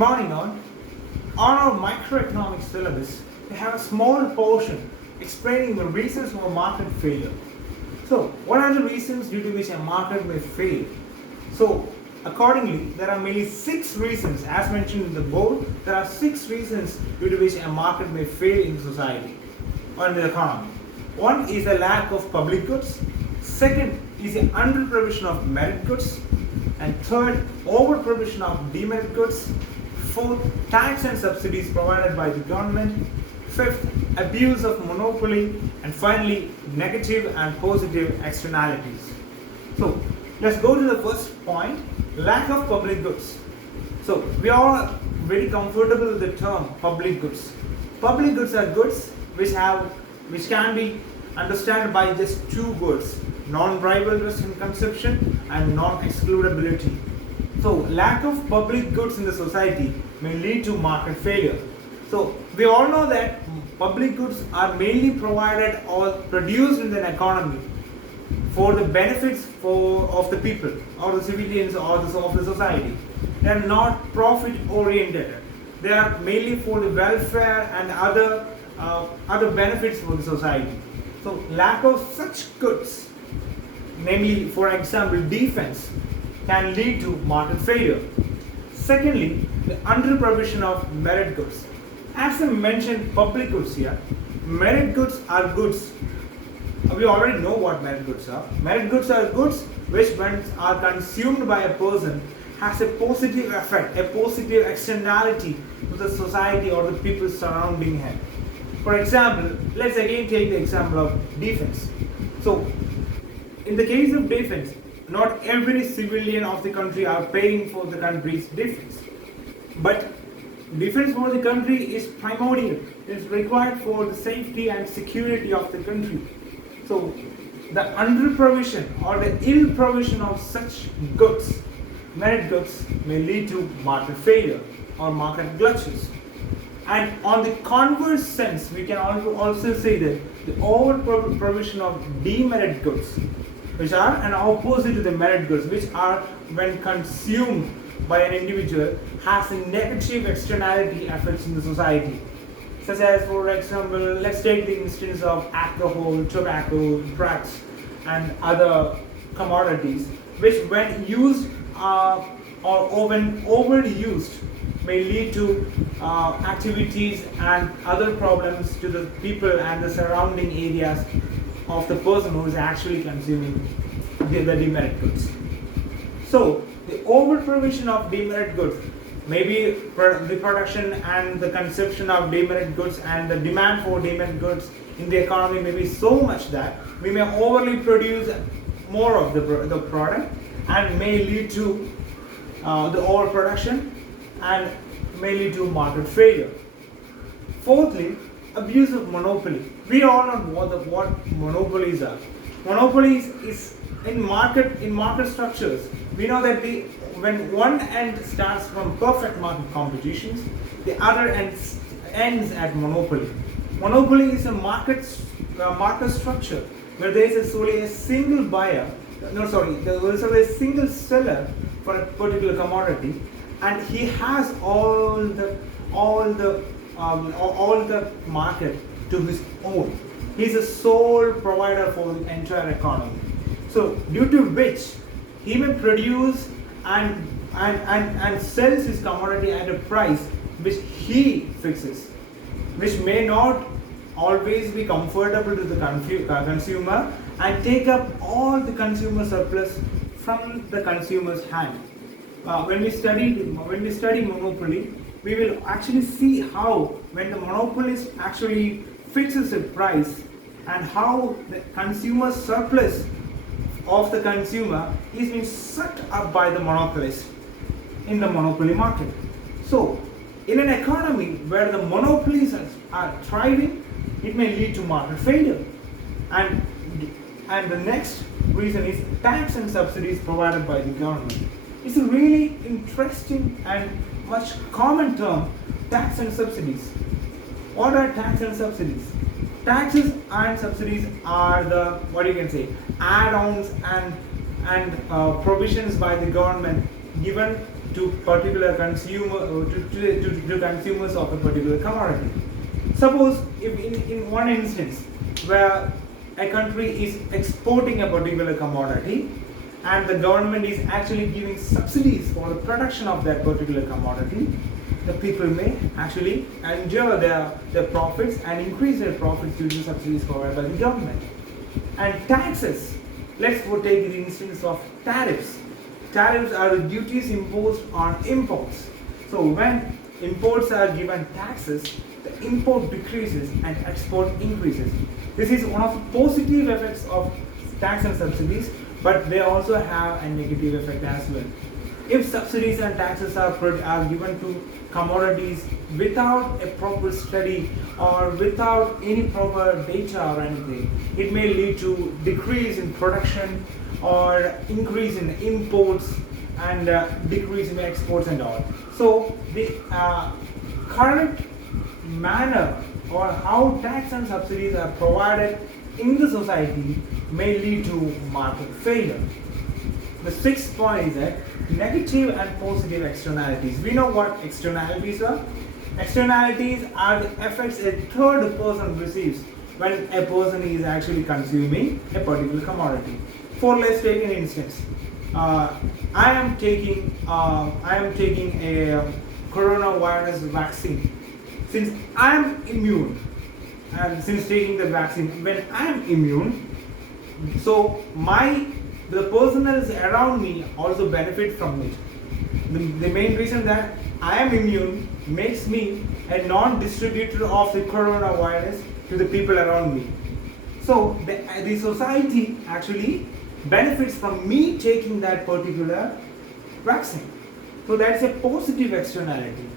morning all. On our microeconomics syllabus, we have a small portion explaining the reasons for market failure. So, what are the reasons due to which a market may fail? So, accordingly, there are mainly 6 reasons, as mentioned in the board. There are 6 reasons due to which a market may fail in society or in the economy. One is the lack of public goods. Second is the under-provision of merit goods. And third, over-provision of demerit goods. Fourth, tax and subsidies provided by the government. Fifth, abuse of monopoly. And finally, negative and positive externalities. So, let's go to the first point, lack of public goods. So, we are very comfortable with the term public goods. Public goods are goods which can be understood by just 2 words: non-rivalrous in consumption and non-excludability. So, lack of public goods in the society may lead to market failure. So, we all know that public goods are mainly provided or produced in an economy for the benefits of the people or the civilians or of the society. They are not profit oriented. They are mainly for the welfare and other benefits for the society. So, lack of such goods, namely, for example, defense, can lead to market failure. Secondly, the under-provision of merit goods. As I mentioned, public goods here, merit goods are goods. We already know what merit goods are. Merit goods are goods which, when are consumed by a person, has a positive effect, a positive externality to the society or the people surrounding him. For example, let's again take the example of defense. So, in the case of defense, not every civilian of the country are paying for the country's defense. But defense for the country is primordial. It is required for the safety and security of the country. So, the under-provision or the ill-provision of such goods, merit goods, may lead to market failure or market glitches. And on the converse sense, we can also say that the over-provision of demerit goods, which are an opposite to the merit goods, which are, when consumed by an individual, has a negative externality effects in the society. Such as, for example, let's take the instance of alcohol, tobacco, drugs, and other commodities, which when used or when overused may lead to activities and other problems to the people and the surrounding areas of the person who is actually consuming the demerit goods. So, the over-provision of demerit goods, maybe the production and the consumption of demerit goods and the demand for demerit goods in the economy may be so much that we may overly produce more of the product and may lead to the overproduction and may lead to market failure. Fourthly, abuse of monopoly. We all know what monopolies are. Monopolies is in market structures. We know that when one end starts from perfect market competitions, the other ends at monopoly. Monopoly is a market structure where there is only a single buyer. There is only a single seller for a particular commodity, and he has all the market to his own. He is a sole provider for the entire economy. So, due to which he may produce and sells his commodity at a price which he fixes, which may not always be comfortable to the consumer, and take up all the consumer surplus from the consumer's hand. When we study monopoly, we will actually see how when the monopolist actually fixes a price and how the consumer surplus of the consumer is being sucked up by the monopolist in the monopoly market. So, in an economy where the monopolies are thriving, it may lead to market failure. And the next reason is tax and subsidies provided by the government. It's a really interesting and much common term, tax and subsidies. What are tax and subsidies? Taxes and subsidies are the, add-ons and provisions by the government given to particular consumer to consumers of a particular commodity. Suppose if in one instance where a country is exporting a particular commodity and the government is actually giving subsidies for the production of that particular commodity, the people may actually enjoy their profits and increase their profits due to subsidies provided by the government. And taxes, let's take the instance of tariffs. Tariffs are the duties imposed on imports. So when imports are given taxes, the import decreases and export increases. This is one of the positive effects of tax and subsidies, but they also have a negative effect as well. If subsidies and taxes are given to commodities without a proper study or without any proper data or anything, it may lead to decrease in production or increase in imports and decrease in exports and all. So the current manner or how tax and subsidies are provided in the society may lead to market failure. The sixth point is that negative and positive externalities. We know what externalities are. Externalities are the effects a third person receives when a person is actually consuming a particular commodity. For let's take an instance. I am taking a coronavirus vaccine. Since I am immune, and since taking the vaccine, when I am immune, so the persons around me also benefit from it. The main reason that I am immune makes me a non-distributor of the coronavirus to the people around me. So the society actually benefits from me taking that particular vaccine. So that's a positive externality.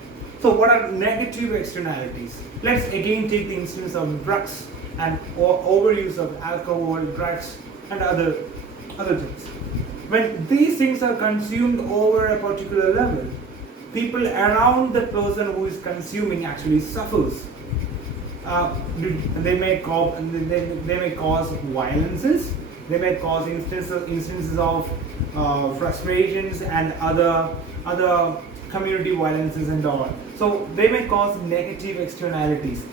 So what are negative externalities? Let's again take the instance of drugs and overuse of alcohol, drugs and other things. When these things are consumed over a particular level, people around the person who is consuming actually suffers. They may cause violences. They may cause instances of frustrations and other community violences and all. So they may cause negative externalities.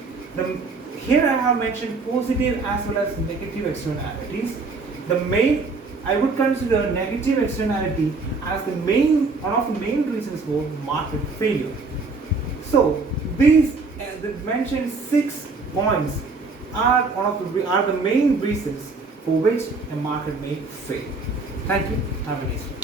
Here I have mentioned positive as well as negative externalities. I would consider negative externality as one of the main reasons for market failure. So these the mentioned 6 points are the main reasons for which a market may fail. Thank you. Have a nice day.